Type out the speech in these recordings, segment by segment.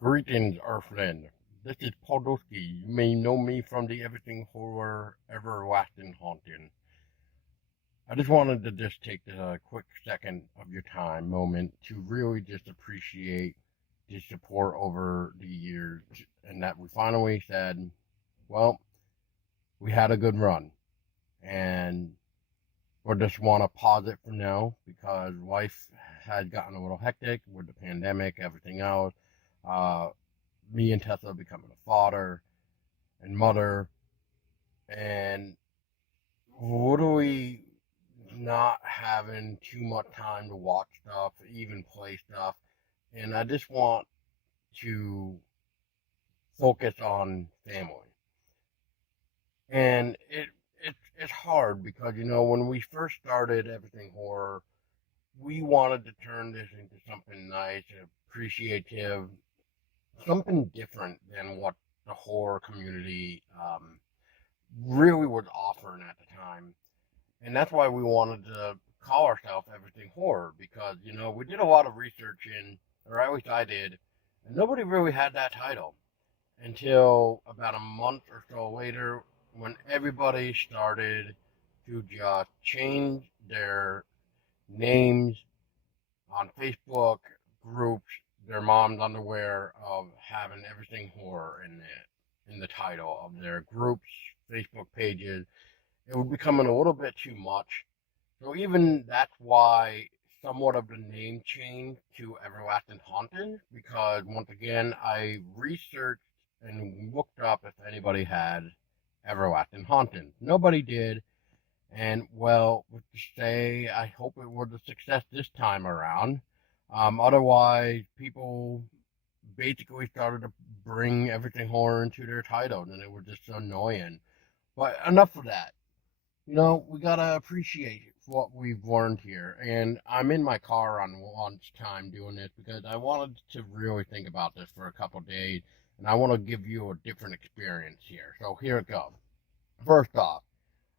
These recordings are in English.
Greetings, Earthland. This is Podolsky. You may know me from the Everything Horror Everlasting Haunting. I just wanted to just take a quick second of your time, moment, to really just appreciate the support over the years and that we finally said, well, we had a good run. And we just want to pause it for now because life had gotten a little hectic with the pandemic, everything else. Uh, Me and Tessa becoming a father and mother, and literally not having too much time to watch stuff, even play stuff. And I just want to focus on family. And it's hard because when we first started Everything Horror, we wanted to turn this into something nice, appreciative, something different than what the horror community really was offering at the time. And that's why we wanted to call ourselves Everything Horror because, we did a lot of research in, or at least I did, and nobody really had that title until about a month or so later when everybody started to just change their names on Facebook groups, their mom's underwear of having Everything Horror in the title of their groups, Facebook pages. It was becoming a little bit too much. So even that's why somewhat of the name change to Everlasting Haunted, because once again I researched and looked up if anybody had Everlasting Haunted. Nobody did, and well, to say I hope it was a success this time around. Otherwise, people basically started to bring Everything Horror into their title, and it was just annoying. But enough of that. We gotta appreciate what we've learned here. And I'm in my car on lunchtime doing this because I wanted to really think about this for a couple days, and I want to give you a different experience here. So here it goes. First off,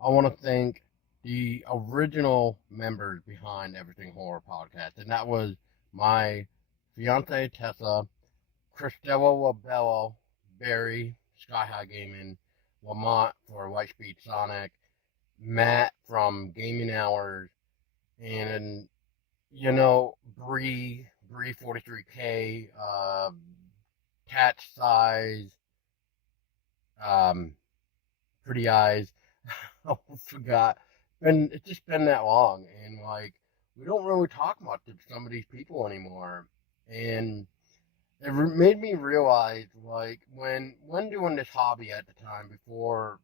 I want to thank the original members behind Everything Horror Podcast, and that was my fiance Tessa, Cristela Labello, Barry, Sky High Gaming, Lamont for Lightspeed Sonic, Matt from Gaming Hours, and Bree 43K, Cat Size, um, Pretty Eyes. I forgot. It's just been that long, and like we don't really talk much to some of these people anymore, and it made me realize, like, when doing this hobby at the time before,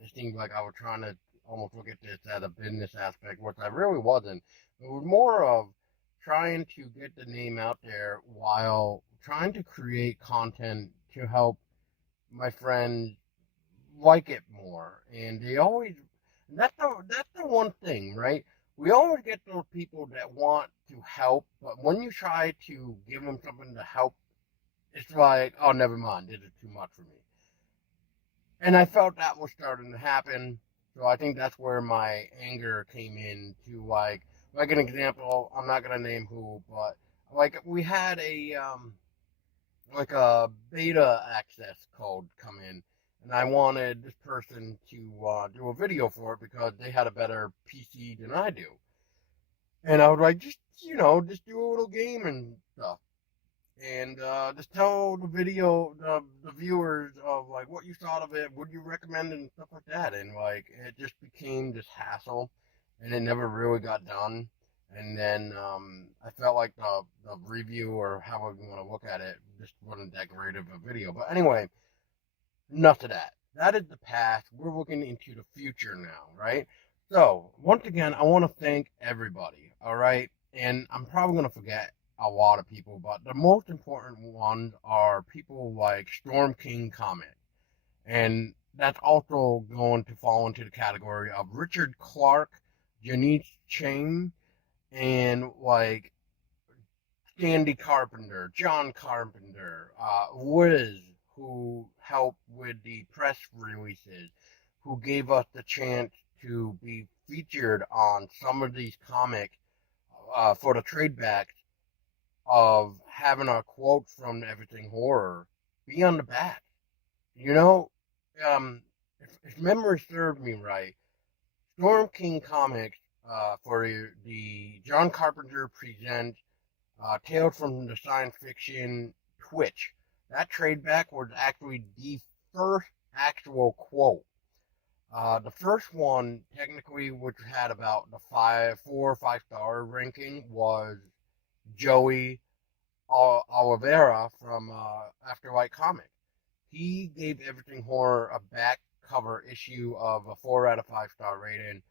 it seemed like I was trying to almost look at this as a business aspect, which I really wasn't. It was more of trying to get the name out there while trying to create content to help my friends like it more. And they always, that's the one thing, right? We always get those people that want to help, but when you try to give them something to help, it's like, oh, never mind, this is too much for me. And I felt that was starting to happen. So I think that's where my anger came in to like an example. I'm not gonna name who, but like we had a beta access code come in, and I wanted this person to do a video for it because they had a better PC than I do. And I would like just do a little game and stuff. And just tell the viewers of like what you thought of it, would you recommend it, and stuff like that. And like it just became this hassle, and it never really got done. And then I felt like the review or however you want to look at it just wasn't that great of a video. But anyway, enough of that. That is the past. We're looking into the future now, right? So once again, I want to thank everybody. All right, and I'm probably gonna forget a lot of people, but the most important ones are people like Storm King Comic, and that's also going to fall into the category of Richard Clark, Janice Chang, and like Sandy Carpenter, John Carpenter, Liz, who helped with the press releases, who gave us the chance to be featured on some of these comics for the trade backs of having our quotes from Everything Horror be on the back. You know, if memory serves me right, Storm King Comics for the John Carpenter presents Tales from the Science Fiction Twitch. That trade back was actually the first actual quote. The first one, technically, which had about the 4 or 5 star ranking, was Joey Oliveira from Afterlight Comics. He gave Everything Horror a back cover issue of a 4 out of 5 star rating,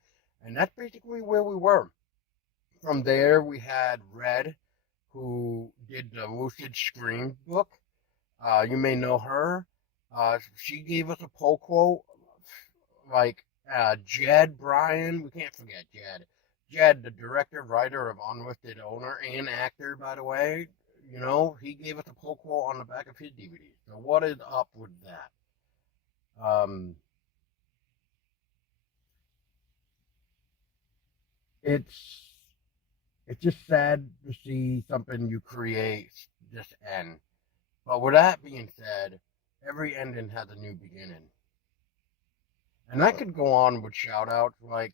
and that's basically where we were. From there, we had Red, who did the Lucid Scream book. You may know her. She gave us a poll quote like Jed Bryan. We can't forget Jed. Jed, the director, writer of Unlisted Owner, and actor, by the way. You know, he gave us a poll quote on the back of his DVD. So what is up with that? It's just sad to see something you create just end. But with that being said, every ending has a new beginning. And I could go on with shout outs like,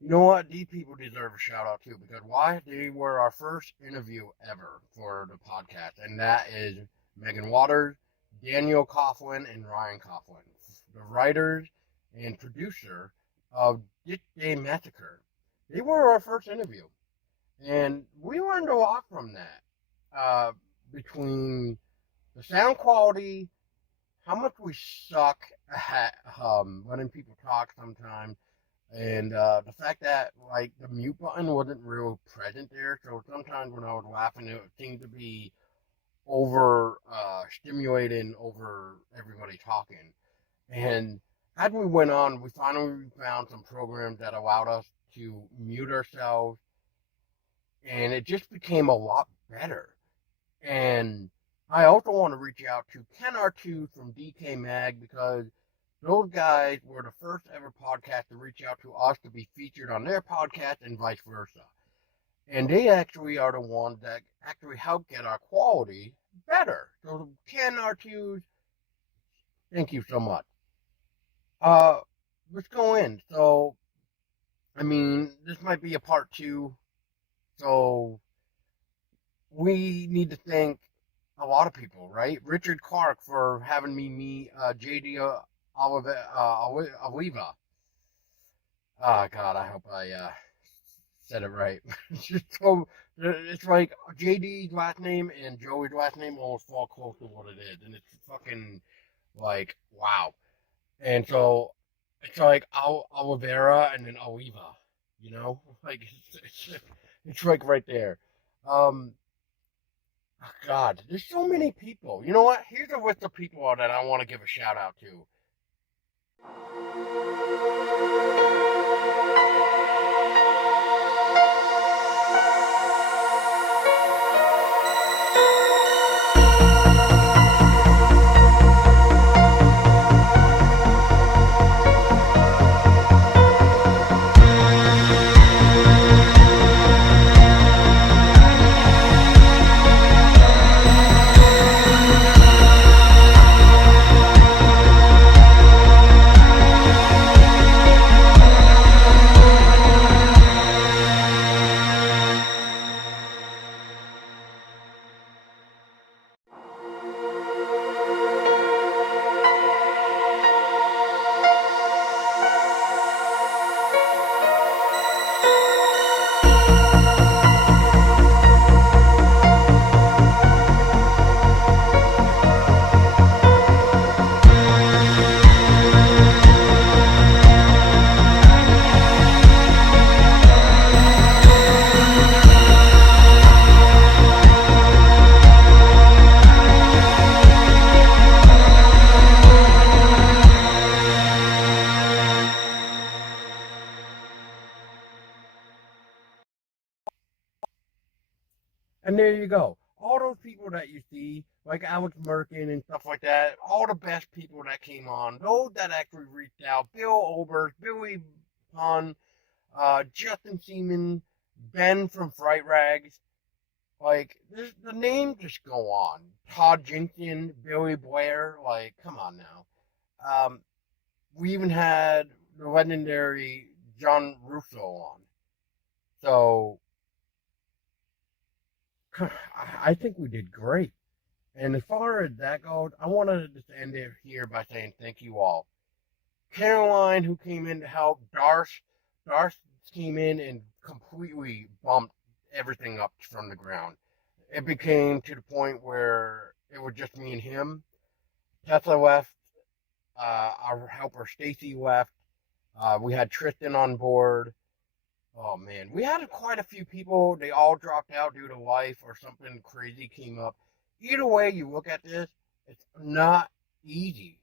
you know what? These people deserve a shout out too, because why? They were our first interview ever for the podcast, and that is Megan Waters, Daniel Coughlin, and Ryan Coughlin, the writers and producer of Ditch Day Massacre. They were our first interview, and we learned a lot from that. Between the sound quality, how much we suck at letting people talk sometimes, and the fact that like the mute button wasn't real present there, so sometimes when I was laughing, it seemed to be over stimulating over everybody talking. And as we went on, we finally found some programs that allowed us to mute ourselves, and it just became a lot better. And I also want to reach out to Ken R2 from DK Mag, because those guys were the first ever podcast to reach out to us to be featured on their podcast and vice versa. And they actually are the ones that actually help get our quality better. So Ken R2, thank you so much. Let's go in. So, I mean, this might be a part 2. So, we need to thank a lot of people, right? Richard Clark for having me meet JD Oliva. God, I hope I said it right. So it's like JD's last name and Joey's last name almost fall close to what it is, and it's fucking like wow. And so it's like Oliveira and then Oliva, you know, like it's like right there. God, there's so many people. You know what? Here's a list of people that I want to give a shout out to. And there you go. All those people that you see, like Alex Merkin and stuff like that, all the best people that came on, those that actually reached out, Bill Olbers, Billy Pun, Justin Seaman, Ben from Fright Rags, Like, the names just go on. Todd Jenkins, Billy Blair, like, come on now. We even had the legendary John Russo on. So, I think we did great. And as far as that goes, I want to just end it here by saying thank you all. Caroline, who came in to help, Darth came in and completely bumped everything up from the ground. It became to the point where it was just me and him. Tessa left. Our helper Stacy left. We had Tristan on board. Oh man, we had quite a few people. They all dropped out due to life or something crazy came up. Either way you look at this, it's not easy.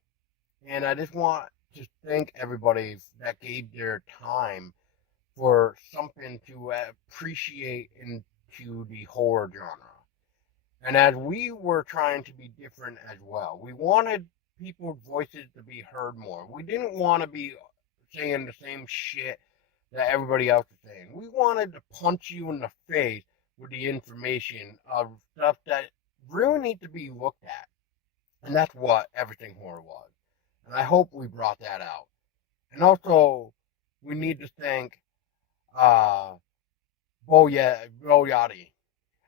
And I just want to thank everybody that gave their time for something to appreciate into the horror genre. And as we were trying to be different as well, we wanted people's voices to be heard more. We didn't want to be saying the same shit that everybody else is saying. We wanted to punch you in the face with the information of stuff that really need to be looked at. And that's what Everything Horror was. And I hope we brought that out. And also, we need to thank Boyati.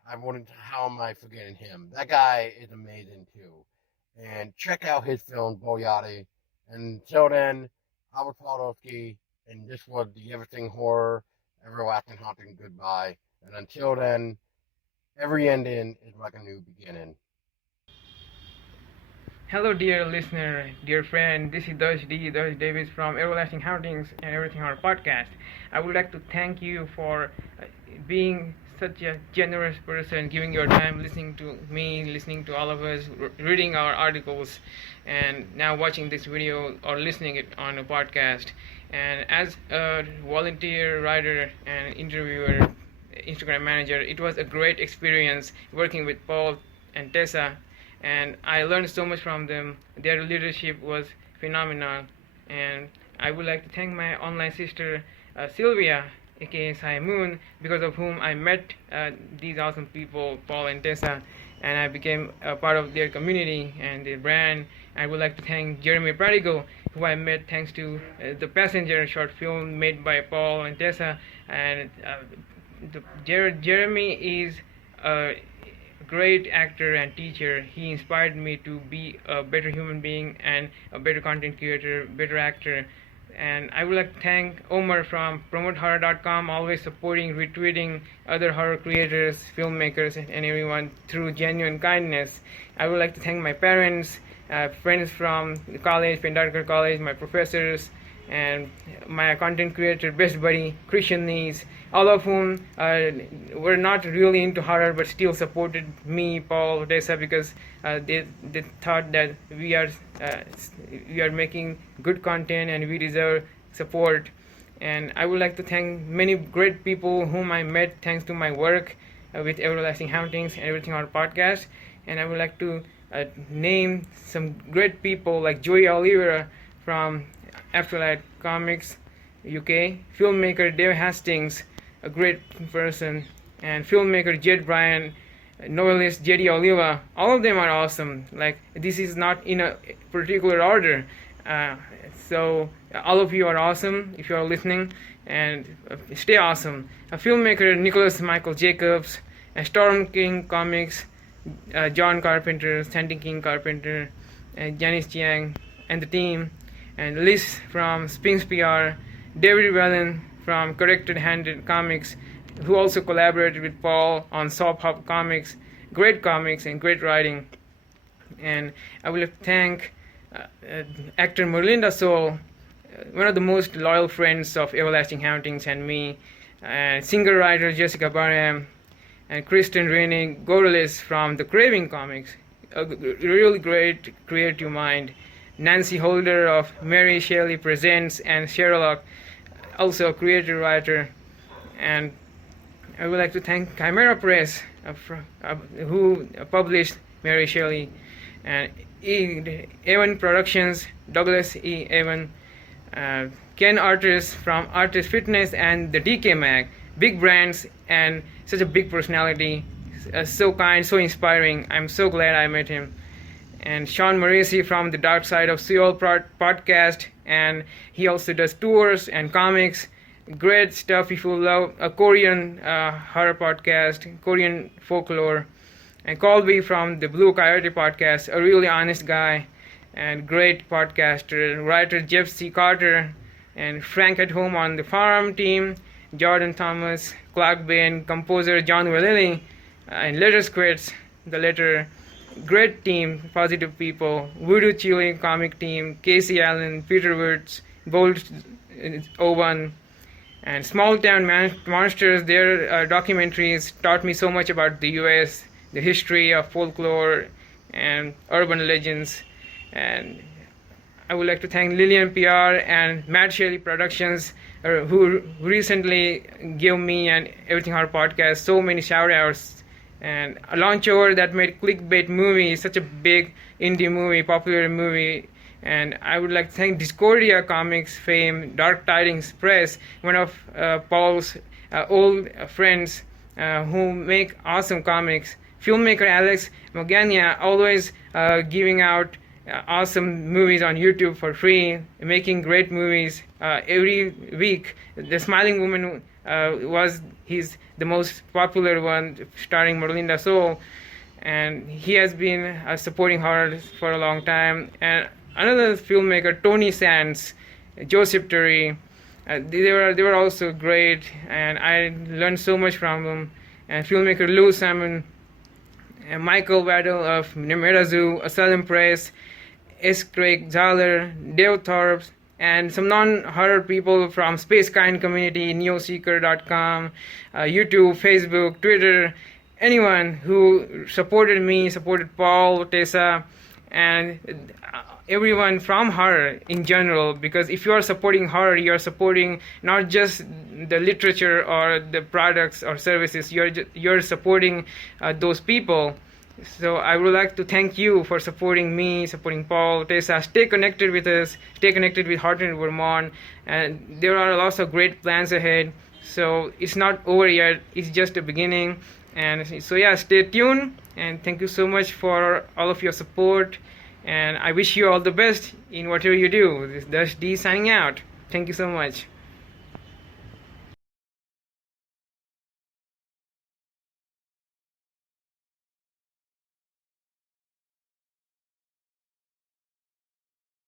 How am I forgetting him? That guy is amazing too. And check out his film, Boyati. And until then, I was Podolsky, and this was the Everything Horror, Everlasting Haunting Goodbye. And until then, every ending is like a new beginning. Hello, dear listener, dear friend. This is Dosh Davis from Everlasting Hauntings and Everything Horror Podcast. I would like to thank you for being such a generous person, giving your time, listening to me, listening to all of us, reading our articles, and now watching this video or listening it on a podcast. And as a volunteer writer and interviewer, Instagram manager, it was a great experience working with Paul and Tessa, and I learned so much from them. Their leadership was phenomenal, and I would like to thank my online sister Sylvia, aka Sai Moon, because of whom I met these awesome people, Paul and Tessa, and I became a part of their community and their brand. I would like to thank Jeremy Pradigo, who I met thanks to The Passenger short film made by Paul and Tessa. And Jeremy is a great actor and teacher. He inspired me to be a better human being and a better content creator, better actor. And I would like to thank Omar from PromoteHorror.com, always supporting, retweeting other horror creators, filmmakers, and everyone through genuine kindness. I would like to thank my parents, friends from college, Pendarkar College, my professors, and my content creator, best buddy, Christian Nees, all of whom were not really into horror but still supported me, Paul, Tessa, because they thought that we are making good content and we deserve support. And I would like to thank many great people whom I met thanks to my work with Everlasting Hauntings and Everything on Podcast. And I would like to name some great people like Joey Oliveira from Afterlight Comics UK, filmmaker Dave Hastings, a great person, and filmmaker Jed Bryan, novelist J.D. Oliva. All of them are awesome. Like, this is not in a particular order. So all of you are awesome if you are listening, and stay awesome. A filmmaker Nicholas Michael Jacobs, Storm King Comics, John Carpenter, Sandy King Carpenter, Janice Chiang, and the team, and Liz from Spinks PR, David Wellen from Corrected Handed Comics, who also collaborated with Paul on Sop Hop Comics. Great comics and great writing. And I will thank actor Merlinda Soul, one of the most loyal friends of Everlasting Hauntings and me, and singer-writer Jessica Barham, and Kristen Renee Gorelius from the Craving Comics, a really great creative mind. Nancy Holder of Mary Shelley Presents and Sherlock, also a creative writer. And I would like to thank Chimera Press, who published Mary Shelley, and Evan Productions, Douglas E. Evan, Ken Artis from Artist Fitness, and the DK Mag. Big brands and such a big personality so kind, so inspiring. I'm so glad I met him. And Sean Morrissey from the Dark Side of Seoul podcast, and he also does tours and comics. Great stuff if you love a Korean horror podcast, Korean folklore. And Colby from the Blue Coyote podcast, a really honest guy and great podcaster. Writer Jeff C. Carter and Frank at Home on the Farm team, Jordan Thomas, Clark Bain, composer John Vallely, and Letter Squirts, the letter. Great team, positive people. Voodoo Chili comic team, Casey Allen, Peter Woods, Bolt Owen, and Small Town Monsters. Their documentaries taught me so much about the U.S., the history of folklore and urban legends. And I would like to thank Lillian PR and Mad Shelley Productions, who recently gave me and Everything Horror podcast so many shout outs. And a launcher that made Clickbait movie such a big indie movie, popular movie. And I would like to thank Discordia Comics fame, Dark Tidings Press, one of Paul's old friends who make awesome comics. Filmmaker Alex Mogania, always giving out awesome movies on YouTube for free, making great movies every week. The Smiling Woman he's the most popular one, starring Merlinda So, and he has been supporting horror for a long time. And another filmmaker, Tony Sands, Joseph Terry, they were also great, and I learned so much from them. And filmmaker Lou Simon, and Michael Waddell of Nemera Zoo, Asylum Press, S. Craig Zahler, Dave Thorpe, and some non-horror people from Space Kind community, neoseeker.com, YouTube, Facebook, Twitter, anyone who supported me, supported Paul, Tessa, and everyone from horror in general. Because if you are supporting horror, you are supporting not just the literature or the products or services, you're supporting those people. So I would like to thank you for supporting me, supporting Paul, Tessa. Stay connected with us, stay connected with Heart in Vermont, and there are lots of great plans ahead. So it's not over yet, it's just the beginning. And so yeah, stay tuned, and thank you so much for all of your support, and I wish you all the best in whatever you do. This is Dash D signing out. Thank you so much.